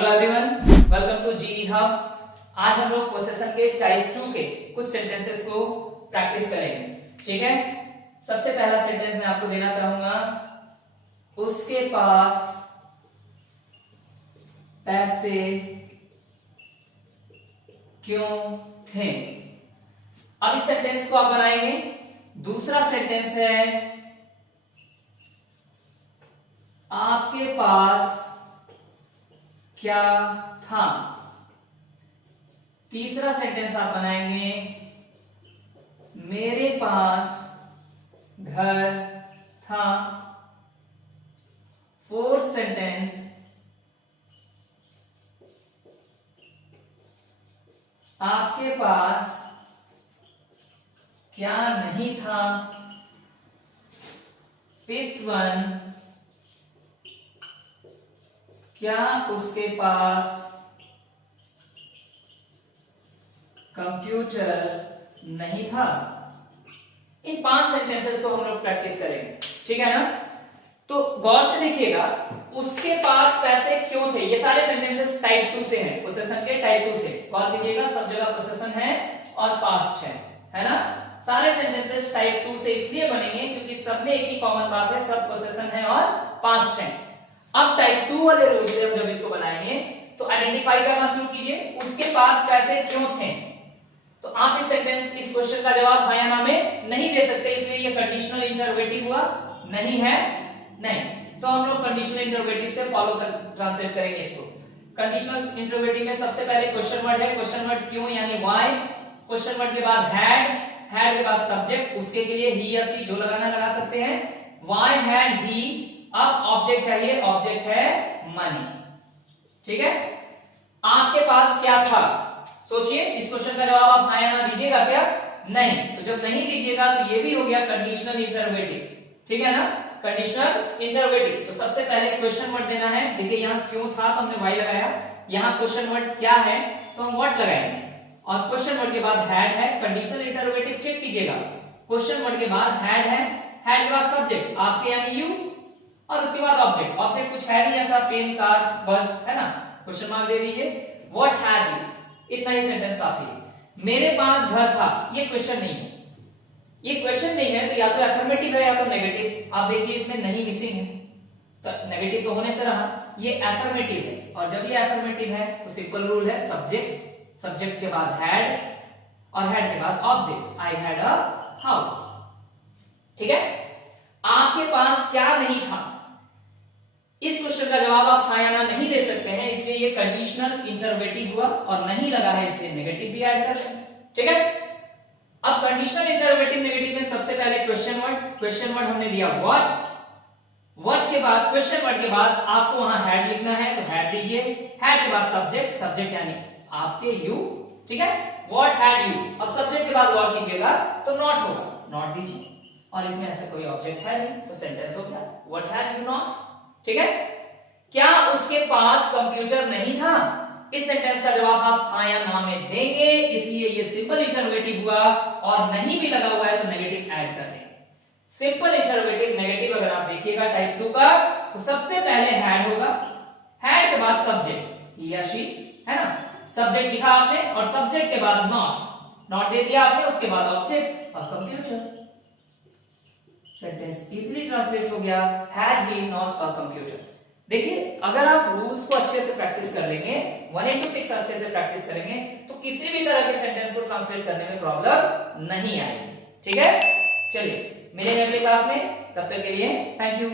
Hello everyone, welcome to GE hub. आज हम लोग पोसेशन के टाइप 2 के कुछ सेंटेंसेस को प्रैक्टिस करेंगे। ठीक है, सबसे पहला सेंटेंस मैं आपको देना चाहूंगा, उसके पास पैसे क्यों थे। अब इस सेंटेंस को आप बनाएंगे। दूसरा सेंटेंस है, आपके पास क्या था। तीसरा सेंटेंस आप बनाएंगे, मेरे पास घर था। फोर्थ सेंटेंस, आपके पास क्या नहीं था। फिफ्थ वन, क्या उसके पास कंप्यूटर नहीं था। इन 5 सेंटेंसेस को हम लोग प्रैक्टिस करेंगे। ठीक है ना, तो गौर से देखिएगा, उसके पास पैसे क्यों थे। ये सारे सेंटेंसेस टाइप 2 से हैं, पोसेशन के टाइप 2 से। गौर कीजिएगा, सब जगह पोसेशन है और पास्ट है ना। सारे सेंटेंसेस टाइप 2 से इसलिए बनेंगे क्योंकि सब में एक ही कॉमन बात है, सब पोसेशन है और पास्ट है। अब टाइप 2 वाले रूल से हम जब इसको बनाएंगे तो आइडेंटिफाई करना शुरू कीजिए, उसके पास पैसे क्यों थे। तो आप इस सेंटेंस, इस क्वेश्चन का जवाब हां या ना में नहीं दे सकते, इसलिए ये कंडीशनल इंटरोगेटिव हुआ। नहीं है, नहीं। तो हम लोग कंडीशनल इंटरोगेटिव से फॉलो कर ट्रांसलेट करेंगे इसको। कंडीशनल इंटरोगेटिव में सबसे पहले क्वेश्चन वर्ड है, क्वेश्चन वर्ड क्यों यानी व्हाई। क्वेश्चन वर्ड के बाद हैड के बाद सब्जेक्ट, उसके के लिए ही या सी जो लगाना लगा सकते हैं। Why had he. अब ऑब्जेक्ट चाहिए, ऑब्जेक्ट है मनी। ठीक है, आपके पास क्या था। सोचिए, इस क्वेश्चन का जवाब आप हां या ना दीजिएगा क्या? नहीं। तो जब नहीं दीजिएगा तो ये भी हो गया कंडीशनल इंटरोगेटिव। ठीक है ना, कंडीशनल इंटरोगेटिव। तो सबसे पहले क्वेश्चन वर्ड देना है। देखिए यहां क्यों था तो हमने व्हाई लगाया, यहां क्वेश्चन वर्ड क्या है तो हम व्हाट लगाएंगे, और क्वेश्चन वर्ड के बाद हैड है। कंडीशनल इंटरोगेटिव चेक कीजिएगा, क्वेश्चन वर्ड के बाद हैड है, हैड के बाद सब्जेक्ट आपके यानी यू, और उसके बाद ऑब्जेक्ट। ऑब्जेक्ट कुछ है नहीं, ऐसा पेन, कार, बस, है ना। क्वेश्चन मार्क दे दीजिए। व्हाट हैड यू, इतना ही सेंटेंस काफी है। मेरे पास घर था, ये क्वेश्चन नहीं है। ये क्वेश्चन नहीं है तो या तो अफर्मेटिव है या तो नेगेटिव। आप देखिए इसमें नहीं मिसिंग है, तो नेगेटिव तो होने से रहा, ये अफर्मेटिव है। और जब ये अफर्मेटिव है तो सिंपल रूल है, सब्जेक्ट, सब्जेक्ट के बाद हैड, और हैड के बाद object. I had a house. ठीक है, आपके पास क्या नहीं था। इस क्वेश्चन का जवाब आप हां या ना नहीं दे सकते हैं, इसलिए ये कंडीशनल इंटरोगेटिव हुआ, और नहीं लगा है इसलिए नेगेटिव भी ऐड कर लें। ठीक है, अब कंडीशनल इंटरोगेटिव नेगेटिव में सबसे पहले क्वेश्चन वर्ड। क्वेश्चन वर्ड हमने दिया व्हाट, व्हाट के बाद क्वेश्चन वर्ड के बाद आपको वहां हैड लिखना है तो हैड दीजिए। हैड के बाद सब्जेक्ट, सब्जेक्ट यानी आपके यू। ठीक है, व्हाट हैड यू। अब सब्जेक्ट के बाद गौर कीजिएगा तो नॉट होगा, नॉट दीजिए, और इसमें ऐसा कोई ऑब्जेक्ट है नहीं तो सेंटेंस हो गया व्हाट हैड यू नॉट। ठीक है, क्या उसके पास कंप्यूटर नहीं था। इस सेंटेंस का जवाब आप हां या ना में देंगे, इसलिए ये सिंपल इंटरोगेटिव हुआ, और नहीं भी लगा हुआ है तो नेगेटिव ऐड कर देंगे। सिंपल इंटरोगेटिव नेगेटिव अगर आप देखिएगा टाइप 2 का, तो सबसे पहले हैड होगा, हैड के बाद सब्जेक्ट ही या शी, है ना। सब्जेक्ट लिखा आपने और सब्जेक्ट के बाद नॉट, नॉट दे दिया आपने, उसके बाद ऑब्जेक्ट और कंप्यूटर। सेंटेंस इजीली ट्रांसलेट हो गया, had he not a computer. देखिए, अगर आप रूल्स को अच्छे से प्रैक्टिस कर लेंगे, 1 into 6 अच्छे से प्रैक्टिस करेंगे, तो किसी भी तरह के सेंटेंस को ट्रांसलेट करने में प्रॉब्लम नहीं आएगी। ठीक है, चलिए मिलेंगे अगले क्लास में, तब तक के लिए थैंक यू।